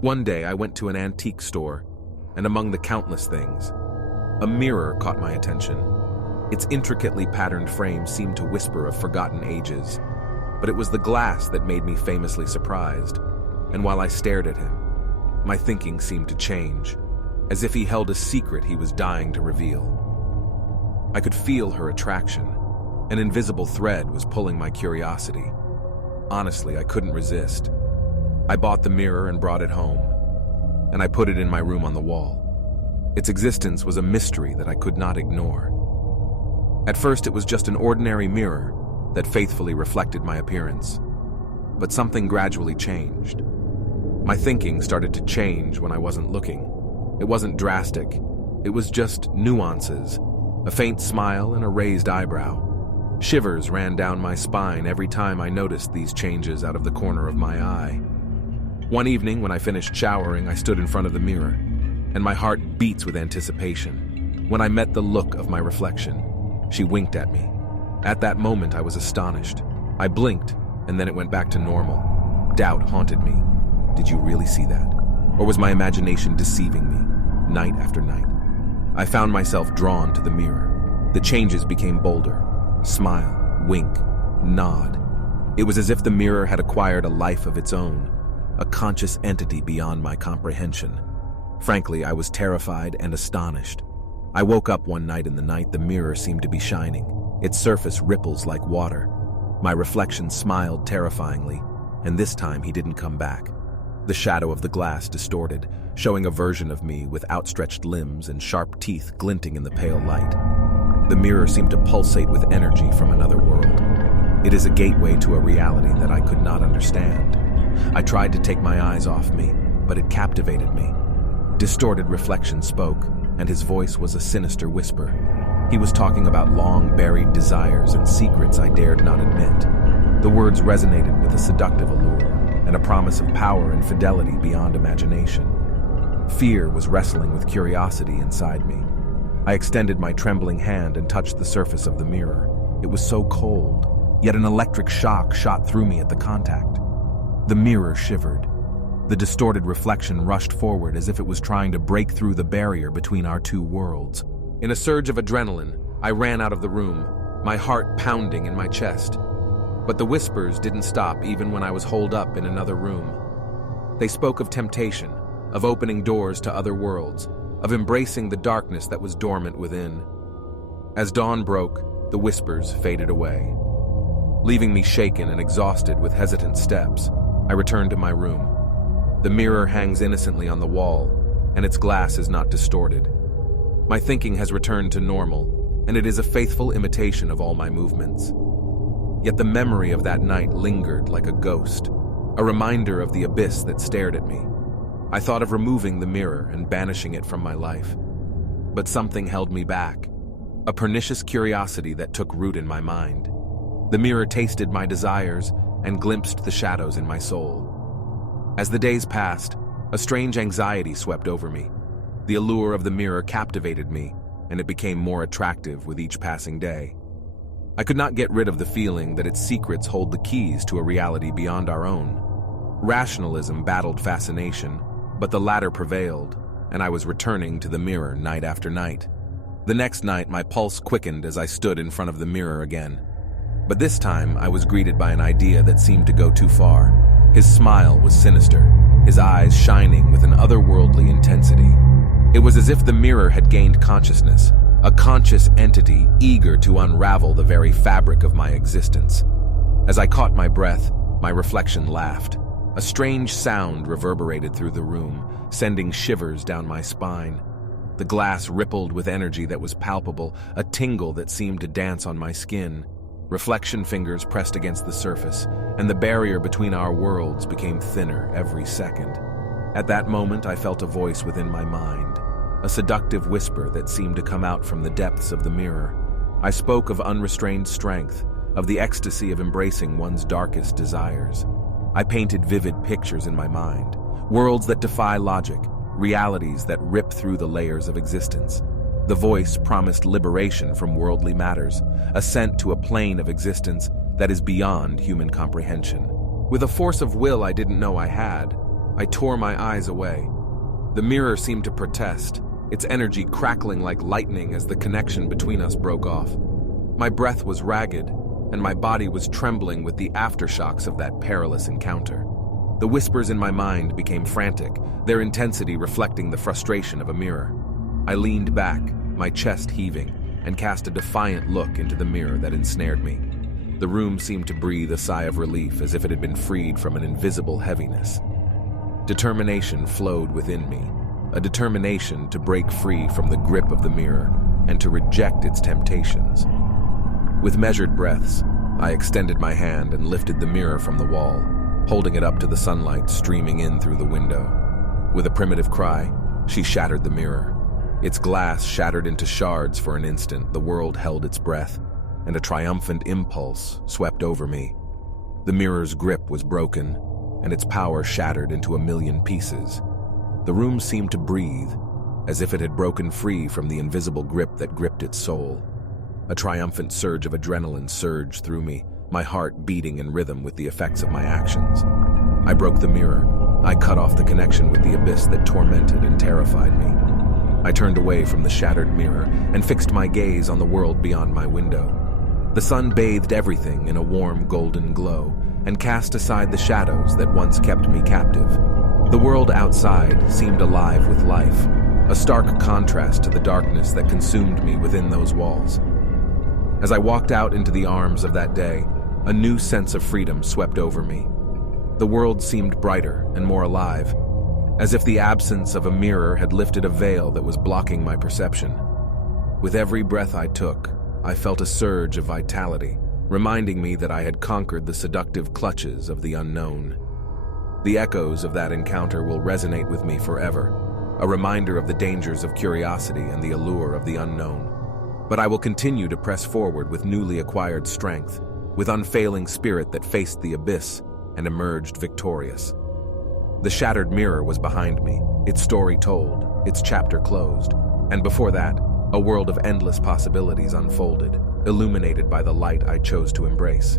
One day I went to an antique store, and among the countless things, a mirror caught my attention. Its intricately patterned frame seemed to whisper of forgotten ages, but it was the glass that made me famously surprised, and while I stared at him, my thinking seemed to change, as if he held a secret he was dying to reveal. I could feel her attraction. An invisible thread was pulling my curiosity. Honestly, I couldn't resist. I bought the mirror and brought it home, and I put it in my room on the wall. Its existence was a mystery that I could not ignore. At first, it was just an ordinary mirror that faithfully reflected my appearance. But something gradually changed. My thinking started to change when I wasn't looking. It wasn't drastic. It was just nuances, a faint smile and a raised eyebrow. Shivers ran down my spine every time I noticed these changes out of the corner of my eye. One evening, when I finished showering, I stood in front of the mirror, and my heart beats with anticipation. When I met the look of my reflection, she winked at me. At that moment, I was astonished. I blinked, and then it went back to normal. Doubt haunted me. Did you really see that? Or was my imagination deceiving me, night after night? I found myself drawn to the mirror. The changes became bolder. Smile, wink, nod. It was as if the mirror had acquired a life of its own, a conscious entity beyond my comprehension. Frankly, I was terrified and astonished. I woke up one night in the night the mirror seemed to be shining, its surface ripples like water. My reflection smiled terrifyingly, and this time he didn't come back. The shadow of the glass distorted, showing a version of me with outstretched limbs and sharp teeth glinting in the pale light. The mirror seemed to pulsate with energy from another world. It is a gateway to a reality that I could not understand. I tried to take my eyes off me, but it captivated me. Distorted reflection spoke, and his voice was a sinister whisper. He was talking about long-buried desires and secrets I dared not admit. The words resonated with a seductive allure and a promise of power and fidelity beyond imagination. Fear was wrestling with curiosity inside me. I extended my trembling hand and touched the surface of the mirror. It was so cold, yet an electric shock shot through me at the contact. The mirror shivered. The distorted reflection rushed forward as if it was trying to break through the barrier between our two worlds. In a surge of adrenaline, I ran out of the room, my heart pounding in my chest. But the whispers didn't stop even when I was holed up in another room. They spoke of temptation, of opening doors to other worlds, of embracing the darkness that was dormant within. As dawn broke, the whispers faded away. Leaving me shaken and exhausted with hesitant steps, I returned to my room. The mirror hangs innocently on the wall, and its glass is not distorted. My thinking has returned to normal, and it is a faithful imitation of all my movements. Yet the memory of that night lingered like a ghost, a reminder of the abyss that stared at me. I thought of removing the mirror and banishing it from my life. But something held me back, a pernicious curiosity that took root in my mind. The mirror tasted my desires and glimpsed the shadows in my soul. As the days passed, a strange anxiety swept over me. The allure of the mirror captivated me, and it became more attractive with each passing day. I could not get rid of the feeling that its secrets hold the keys to a reality beyond our own. Rationalism battled fascination, but the latter prevailed, and I was returning to the mirror night after night. The next night, my pulse quickened as I stood in front of the mirror again. But this time, I was greeted by an idea that seemed to go too far. His smile was sinister, his eyes shining with an otherworldly intensity. It was as if the mirror had gained consciousness, a conscious entity eager to unravel the very fabric of my existence. As I caught my breath, my reflection laughed. A strange sound reverberated through the room, sending shivers down my spine. The glass rippled with energy that was palpable, a tingle that seemed to dance on my skin. Reflection fingers pressed against the surface, and the barrier between our worlds became thinner every second. At that moment, I felt a voice within my mind, a seductive whisper that seemed to come out from the depths of the mirror. I spoke of unrestrained strength, of the ecstasy of embracing one's darkest desires. I painted vivid pictures in my mind, worlds that defy logic, realities that rip through the layers of existence. The voice promised liberation from worldly matters, ascent to a plane of existence that is beyond human comprehension. With a force of will I didn't know I had, I tore my eyes away. The mirror seemed to protest, its energy crackling like lightning as the connection between us broke off. My breath was ragged, and my body was trembling with the aftershocks of that perilous encounter. The whispers in my mind became frantic, their intensity reflecting the frustration of a mirror. I leaned back, my chest heaving, and cast a defiant look into the mirror that ensnared me. The room seemed to breathe a sigh of relief as if it had been freed from an invisible heaviness. Determination flowed within me, a determination to break free from the grip of the mirror and to reject its temptations. With measured breaths, I extended my hand and lifted the mirror from the wall, holding it up to the sunlight streaming in through the window. With a primitive cry, she shattered the mirror. Its glass shattered into shards for an instant. The world held its breath, and a triumphant impulse swept over me. The mirror's grip was broken, and its power shattered into a million pieces. The room seemed to breathe, as if it had broken free from the invisible grip that gripped its soul. A triumphant surge of adrenaline surged through me, my heart beating in rhythm with the effects of my actions. I broke the mirror. I cut off the connection with the abyss that tormented and terrified me. I turned away from the shattered mirror and fixed my gaze on the world beyond my window. The sun bathed everything in a warm golden glow and cast aside the shadows that once kept me captive. The world outside seemed alive with life, a stark contrast to the darkness that consumed me within those walls. As I walked out into the arms of that day, a new sense of freedom swept over me. The world seemed brighter and more alive, as if the absence of a mirror had lifted a veil that was blocking my perception. With every breath I took, I felt a surge of vitality, reminding me that I had conquered the seductive clutches of the unknown. The echoes of that encounter will resonate with me forever, a reminder of the dangers of curiosity and the allure of the unknown. But I will continue to press forward with newly acquired strength, with unfailing spirit that faced the abyss and emerged victorious. The shattered mirror was behind me, its story told, its chapter closed, and before that, a world of endless possibilities unfolded, illuminated by the light I chose to embrace.